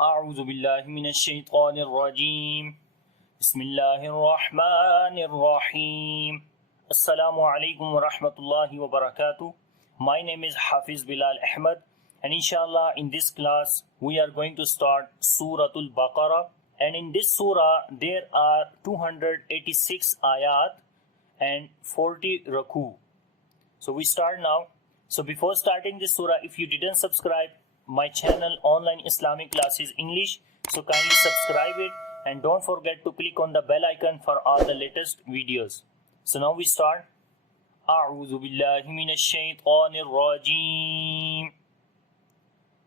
أعوذ بالله من الشيطان الرجيم بسم الله الرحمن الرحيم Assalamu alaikum wa rahmatullahi wa barakatuh. My name is Hafiz Bilal Ahmed, and inshallah in this class we are going to start Suratul Baqarah, and in this surah there are 286 ayat and 40 raku. So we start now. So before starting this surah, if you didn't subscribe my channel Online Islamic Classes English, so kindly subscribe it and don't forget to click on the bell icon for all the latest videos. So now we start. أعوذ بالله من الشيطان الرجيم.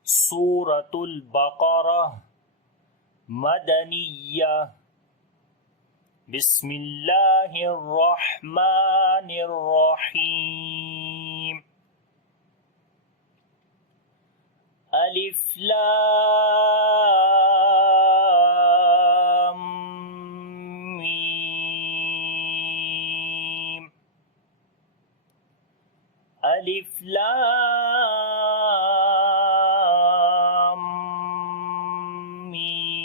سورة البقرة مدنية. بسم الله الرحمن الرحيم. ألف لام ميم. ألف لام ميم.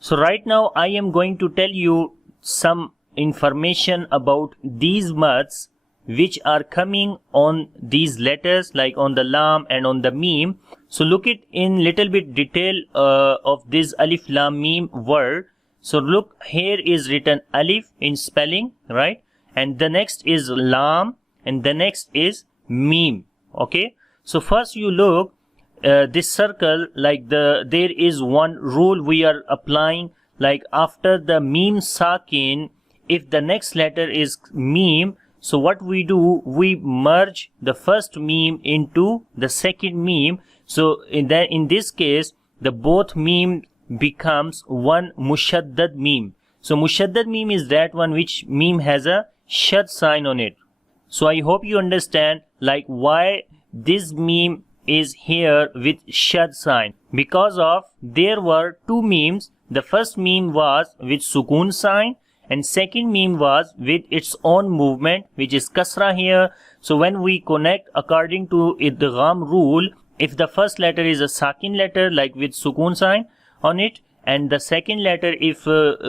So right now I am going to tell you some information about these mads which are coming on these letters, like on the lam and on the meme. So look it in little bit detail of this alif lam meme word. So look, here is written alif in spelling, right? And the next is lam and the next is meme. Okay, so first you look this circle, like there is one rule we are applying, like after the meme sakin, if the next letter is meme, so what we do, we merge the first meme into the second meme. So in this case, the both meme becomes one mushaddad meme. So mushaddad meme is that one which meme has a shad sign on it. So I hope you understand like why this meme is here with shad sign, because of there were two memes. The first meme was with sukun sign, and second meme was with its own movement, which is kasra here. So when we connect according to idgham rule, if the first letter is a sakin letter, like with sukun sign on it, and the second letter if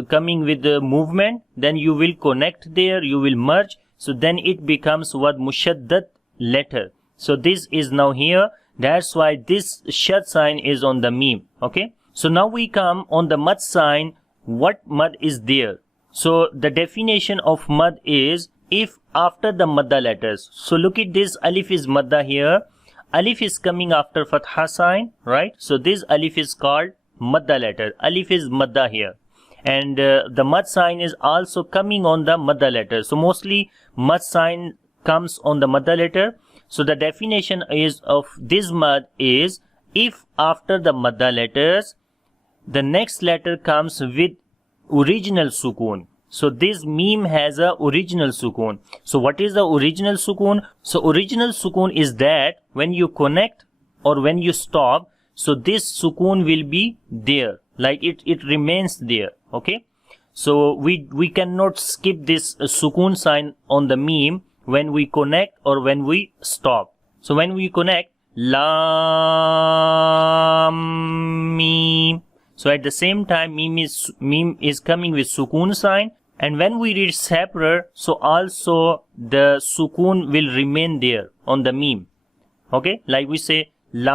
coming with the movement, then you will connect there, you will merge, so then it becomes what mushaddad letter. So this is now here, that's why this shad sign is on the meme. Okay, so now we come on the mad sign. What mad is there? So the definition of mad is if after the madda letters. So look at this, alif is madda here. Alif is coming after fatha sign, right? So this alif is called madda letter. Alif is madda here. And the mad sign is also coming on the madda letter. So mostly mad sign comes on the madda letter. So the definition is of this mad is if after the madda letters, the next letter comes with original sukun. So this meme has a original sukun. So what is the original sukun? So original sukun is that when you connect or when you stop, so this sukun will be there, like it remains there. Okay, so we cannot skip this sukun sign on the meme when we connect or when we stop. So when we connect, lam meme, so at the same time meme is coming with sukun sign, and when we read separate, so also the sukun will remain there on the meme. Okay, like we say lam.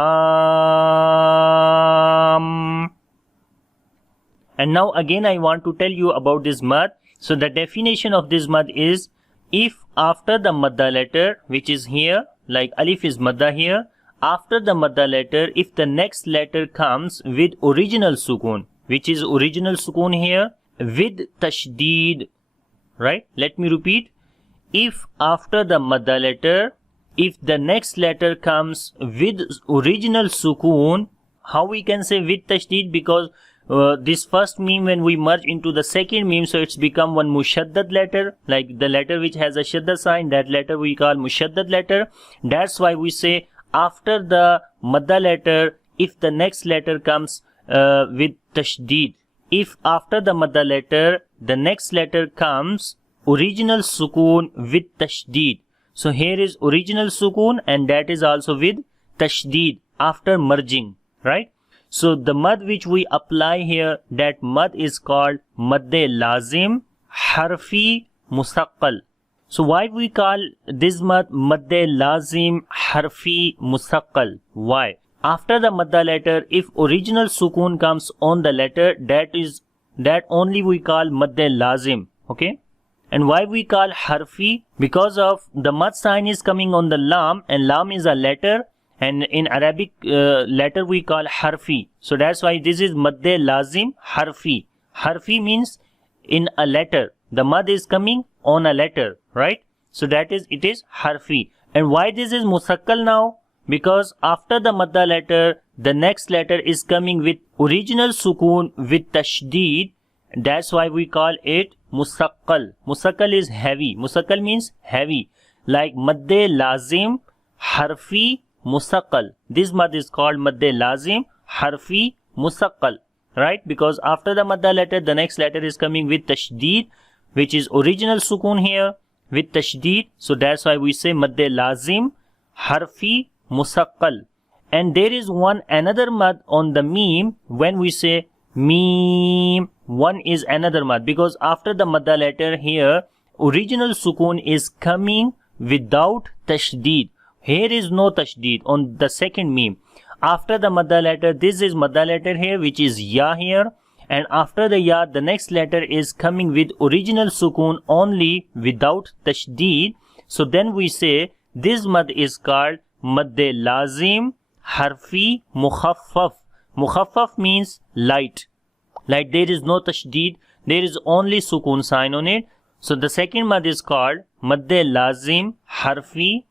And now again I want to tell you about this mad. So the definition of this mad is if after the madda letter, which is here, like alif is madda here, after the madda letter, if the next letter comes with original sukun, which is original sukun here, with tashdid, right? Let me repeat. If after the madda letter, if the next letter comes with original sukun, how we can say with tashdid? Because this first meme, when we merge into the second meme, so it's become one mushaddad letter, like the letter which has a shadda sign, that letter we call mushaddad letter. That's why we say after the madda letter, if the next letter comes with tashdid, if after the madda letter, the next letter comes original sukun with tashdid, So here is original sukoon, and that is also with tashdeed after merging, right? So the mad which we apply here, that mad is called madde lazim harfi musaqqal. So why we call this mad madde lazim harfi musaqqal? Why? After the madda letter, if original sukoon comes on the letter, that only we call madde lazim. Okay? And why we call harfi? Because of the mad sign is coming on the lam, and lam is a letter, and in Arabic letter we call harfi. So that's why this is madde lazim harfi. Harfi means in a letter. The mad is coming on a letter, right? So that is, it is harfi. And why this is musaqqal now? Because after the madda letter, the next letter is coming with original sukoon with tashdeed. That's why we call it musaqqal. Musaqqal is heavy. Musaqqal means heavy. Like madde lazim harfi musaqqal. This mad is called madde lazim harfi musaqqal, right? Because after the madda letter, the next letter is coming with tashdeed, which is original sukoon here with tashdeed. So that's why we say madde lazim harfi musaqqal. And there is one another mad on the meme when we say meme. One is another mad, because after the madda letter here, original sukoon is coming without tashdeed. Here is no tashdeed on the second meme. After the madda letter, this is madda letter here, which is ya here. And after the ya, the next letter is coming with original sukoon only without tashdeed. So then we say this mad is called madde lazim harfi mukhaffaf. Mukhaffaf means light. Like there is no tashdeed, there is only sukoon sign on it. So the second mad is called madde lazim harfi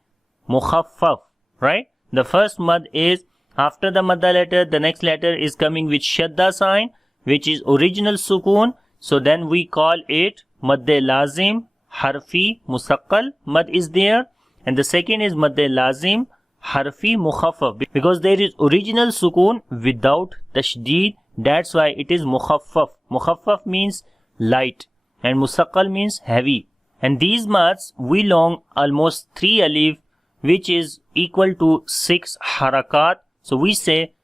mukhaffaf, right? The first mad is after the madda letter, the next letter is coming with shadda sign, which is original sukoon. So then we call it madde lazim harfi musaqqal. Mad is there. And the second is madde lazim harfi mukhaffaf, because there is original sukoon without tashdeed. That's why it is mukhaffaf. Mukhaffaf means light, and musaqqal means heavy. And these mads we long almost 3 alif, which is equal to 6 harakat. So we say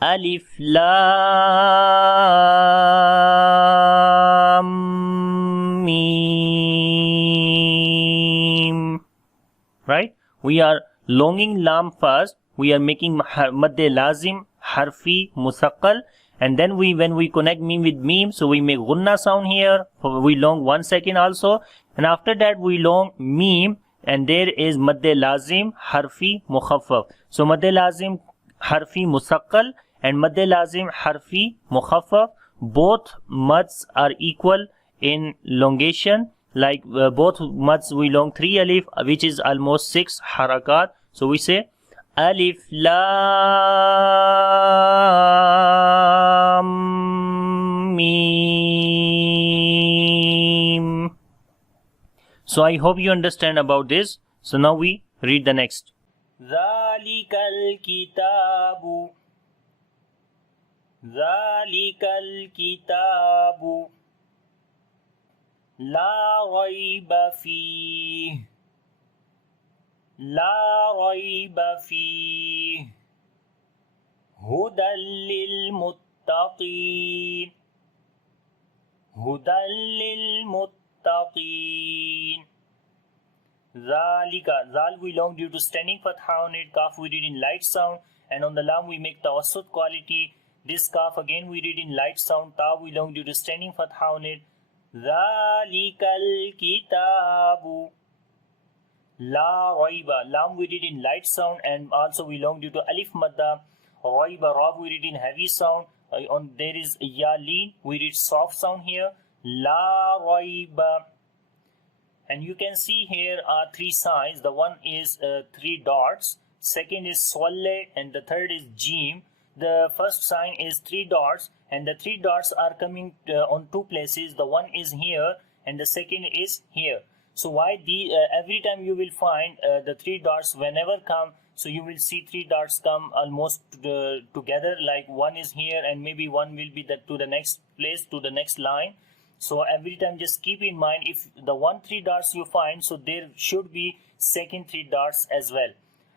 alif lam mim, right? We are longing lam first. We are making madde lazim harfi musaqqal. And then when we connect meme with meme, so we make gunna sound here. We long 1 second also. And after that we long meme, and there is madde lazim harfi mukhaffaf. So madde lazim harfi musaqqal and madde lazim harfi mukhaffaf, both mads are equal in elongation. Like both mads we long 3 alif, which is almost 6 harakat. So we say alif lam mim. So I hope you understand about this. So now we read the next. Zalikal kitabu. Zalikal kitabu. La rayba fi. La rayba fi. Hudan lil muttaqin. Hudan lil muttaqin. Zalika. Zal we long due to standing fatha on it. Kaf we read in light sound. And on the lam we make tawassut quality. This kaf again we read in light sound. Ta we long due to standing fatha on it. Zalikal kitabu. La raiba. Lam we read in light sound, and also we long due to alif madda. Raiba. Ra we read in heavy sound. On there is ya lean. We read soft sound here. La raiba. And you can see here are 3 signs. The one is 3 dots. Second is swalle, and the third is jim. The first sign is 3 dots, and the 3 dots are coming on 2 places. The one is here, and the second is here. So why every time you will find the 3 dots whenever come, so you will see 3 dots come almost together, like one is here and maybe one will be to the next place, to the next line. So every time just keep in mind, if the 1 3 dots you find, so there should be second 3 dots as well.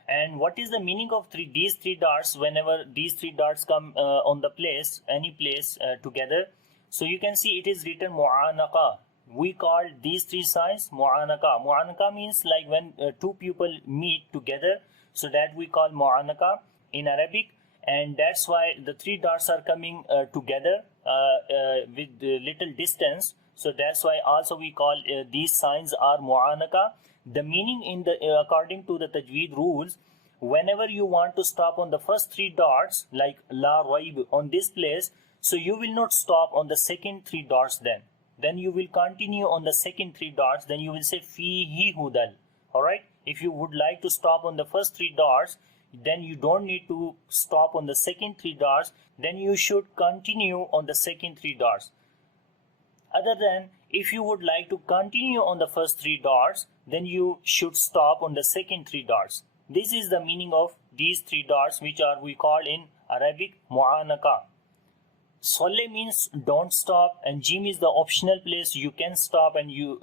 And what is the meaning of these three dots? Whenever these three dots come on the place, any place together, so you can see it is written mu'anaka. We call these three signs mu'anaka. Mu'anaka means like when two people meet together, so that we call mu'anaka in Arabic, and that's why the three dots are coming together with little distance. So that's why also we call these signs are mu'anaka. The meaning in the according to the Tajweed rules, whenever you want to stop on the first three dots, like la raib on this place, so you will not stop on the second three dots then you will continue on the second three dots, then you will say fihi hudal. Alright, if you would like to stop on the first three dots, then you don't need to stop on the second three dots, then you should continue on the second three dots. Other than if you would like to continue on the first three dots, then you should stop on the second three dots. This is the meaning of these three dots, which are we call in Arabic mu'anaka. Solle means don't stop, and jim is the optional place. You can stop and you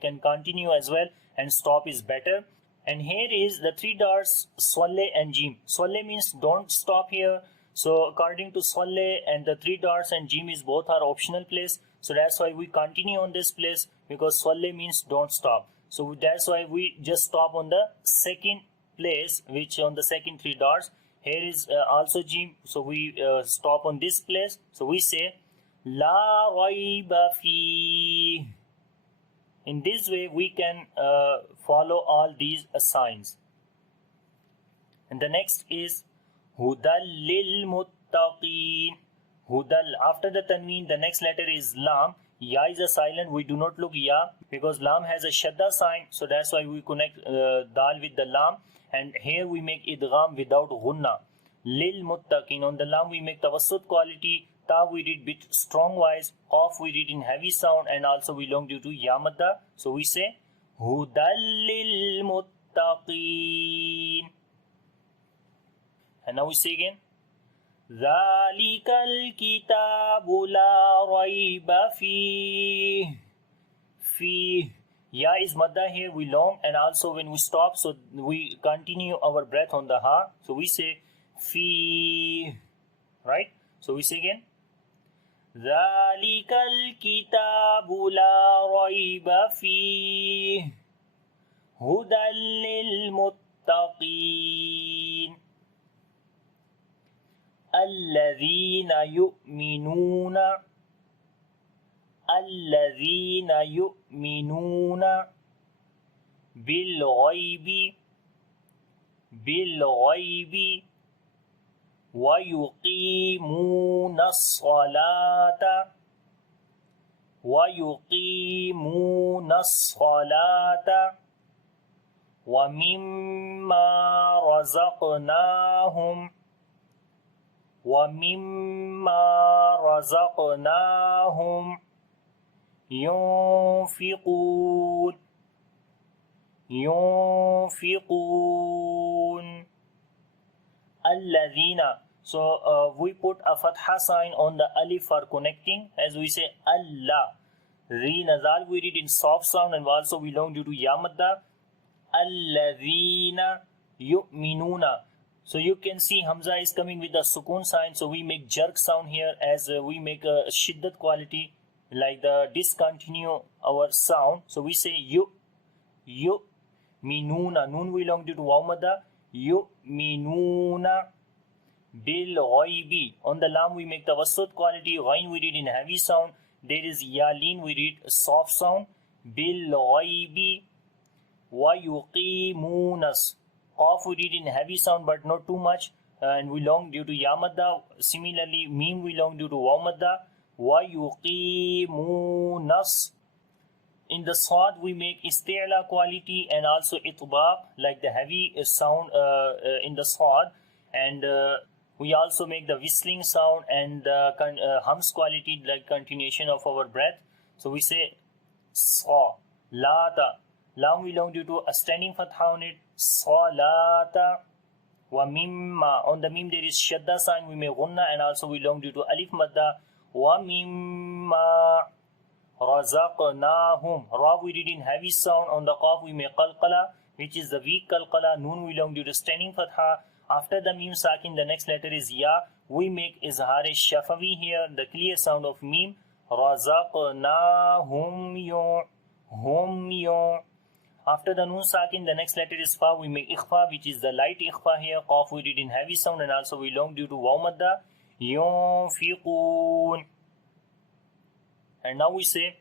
can continue as well, and stop is better. And here is the three dots solle and jim. Solle means don't stop here. So according to solle, and the three dots and jim is both are optional place. So that's why we continue on this place, because solle means don't stop. So that's why we just stop on the second place, which on the second three dots. Here is also jim, so we stop on this place. So we say la raiba fi. In this way we can follow all these signs. And the next is hudal lil muttaqin. Hudal, after the tanween, the next letter is lam. Ya is a silent, we do not look ya, because lam has a shadda sign, so that's why we connect dal with the lam. And here we make idgham without ghunna. Lil muttaqin, on the lam we make tawassut quality. Ta we read bit strong wise. Qaf we read in heavy sound, and also we long due to ya madda. So we say hudal lil muttaqin. And now we say again ذَلِكَ الْكِتَابُ لَا رَيْبَ فِيهِ. Fi. Ya is madda here, we long, and also when we stop, so we continue our breath on the ha. So we say fi. Right? So we say again ذَلِكَ الْكِتَابُ لَا رَيْبَ فِيهِ هُدًى لِلْمُتَّقِينَ الذين يؤمنون بالغيب ويقيمون الصلاة ومما رزقناهم ينفقون. الذين, so we put a fatha sign on the alif for connecting, as we say Allah. Re nazal we read in soft sound, and also we long due to ya madda. الذين يؤمنون. So you can see Hamza is coming with the sukun sign, so we make jerk sound here, as we make a shiddat quality, like the discontinue our sound. So we say minuna. Noon we long due to waw madda. Minuna bil ghaibi. On the lam we make tawassut quality. Ghain we read in heavy sound. There is yalin we read soft sound. Bil ghaibi wa yuqimunas. Qaf we read in heavy sound, but not too much, and we long due to ya madda. Similarly, mim we long due to waw madda. Wa yuqimunas. In the sad we make isti'la quality and also itbaq, like the heavy sound in the sad, and we also make the whistling sound and the hums quality, like continuation of our breath. So we say sa, lata. Lam we long due to a standing fatha on it. Salata. Wa mimma. On the mim there is shadda sign, we make gunna, and also we long due to alif madda. Wa mimma. razaqnahum. Ra we read in heavy sound. On the qaf we make qalqala, which is the weak qalqala. Noon we long due to standing fatha. After the mim sakin, the next letter is ya. We make izhar shafawi here, the clear sound of mim. Razaqnahum hum yu. After the noon sakin, the next letter is fa. We make ikhfa, which is the light ikhfa here. Qaf we read in heavy sound, and also we long due to waw madda. Yunfiqun. And now we say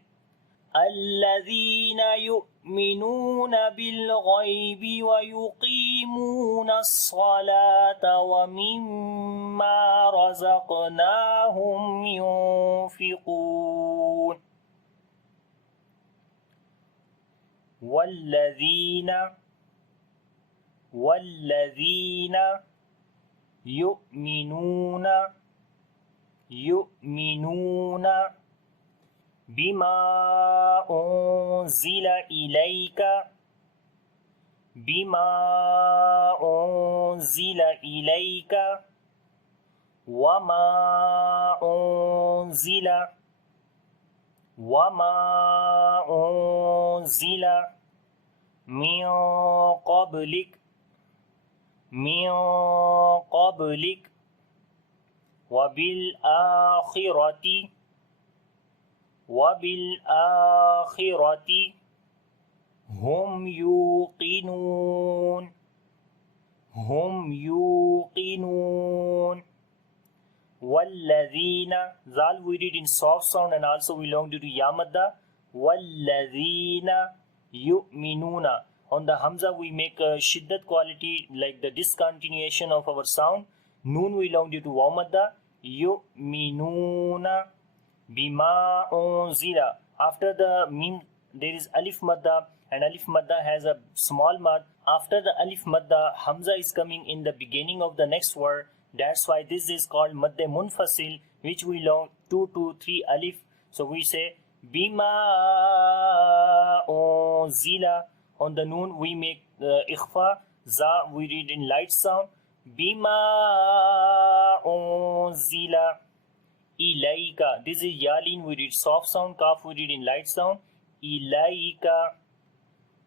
الذين يؤمنون بالغيب ويقيمون الصلاة ومما رزقناهم ينفقون والذين يؤمنون بما أنزل إليك وما أنزل من قبلك وبالآخرة هم يوقنون والذين, zal we read in soft sound and also we long due to yamadda. والذين يؤمنون. On the hamza we make a shiddat quality, like the discontinuation of our sound. Noon we long due to wamadda. Yu'minuna bima unzila. After the mim there is alif madda, and alif madda has a small mad. After the alif madda, hamza is coming in the beginning of the next word. That's why this is called madde munfasil, which we long 2 to 3 alif. So we say bima unzila. On the noon we make ikhfa, za we read in light sound. Bima unzila ilayka. This is yalin, we read soft sound. Kaf we read in light sound. Ilayka.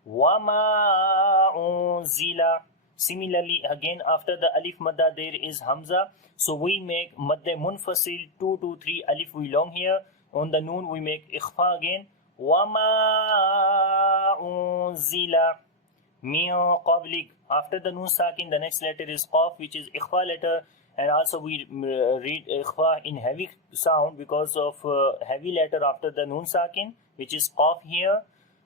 Wama unzila. Similarly, again after the alif madda there is hamza. So we make madde munfasil 2 to 3 alif we long here. On the noon we make ikhfa again. Wama unzila min qablik. After the noon sakin, the next letter is qaf, which is ikhfa letter, and also we read ikhfa in heavy sound because of heavy letter after the noon sakin, which is qaf here.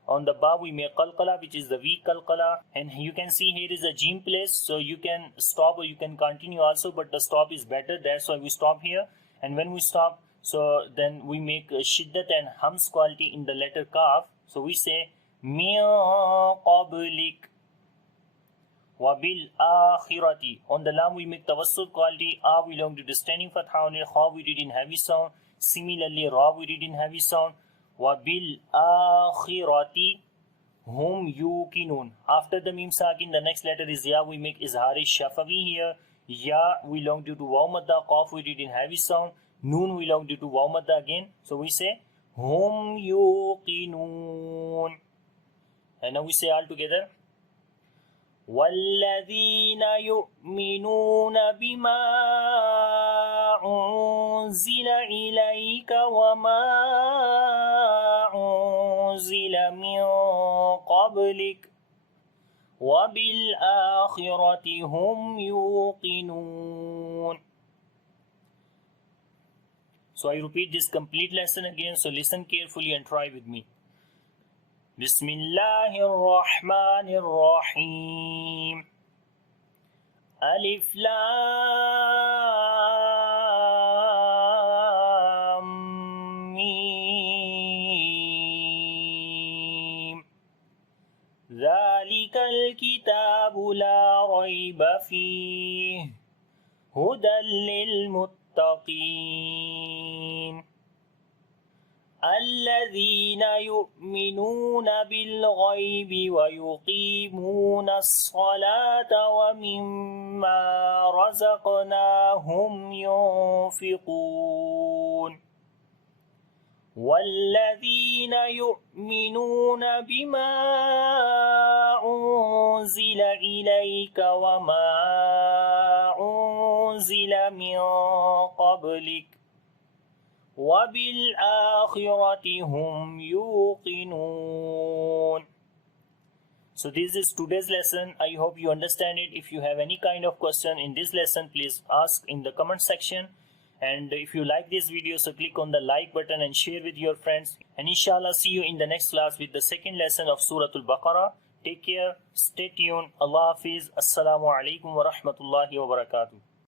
On the ba we make qalqala, which is the weak qalqala, and you can see here is a jim place, so you can stop or you can continue also, but the stop is better. That's why we stop here. And when we stop, so then we make shiddat and hams quality in the letter kaf. So we say min qablik wabil akhirati. On the lam we make tawassut quality. A we long to the standing fatha on it. Kha we read in heavy sound. Similarly, ra we read in heavy sound. Wabil akhirati hum yuqinun. After the mim sakin, the next letter is ya. We make izhar shafawi here. Ya we long due to waw madda. Qaf we read in heavy sound. Noon we long due to waw madda again. So we say hum yuqinun. And now we say all together. وَالَّذِينَ يُؤْمِنُونَ بِمَا أُنزِلَ إِلَيْكَ وَمَا أُنزِلَ مِن قَبْلِكَ وَبِالْآخِرَةِ هُمْ يُوقِنُونَ. So I repeat this complete lesson again, so listen carefully and try with me. Bismillahir Rahmanir Rahim. Alif Lam Mim. Dhalikal kitabu la rayba fihi hudan lil muttaqin. الذين يؤمنون بالغيب ويقيمون الصلاة ومما رزقناهم ينفقون वल्लज़ीना युमिनूना बिमा उन्ज़िला इलैका वमा उन्ज़िला मिन क़ब्लिक वबिल आखिरति हुम यूक़िनून. So this is today's lesson. I hope you understand it. If you have any kind of question in this lesson, please ask in the comment section. And if you like this video, so click on the like button and share with your friends. And inshallah, see you in the next class with the second lesson of Surah Al-Baqarah. Take care. Stay tuned. Allah Hafiz. Assalamu alaikum wa rahmatullahi wa barakatuh.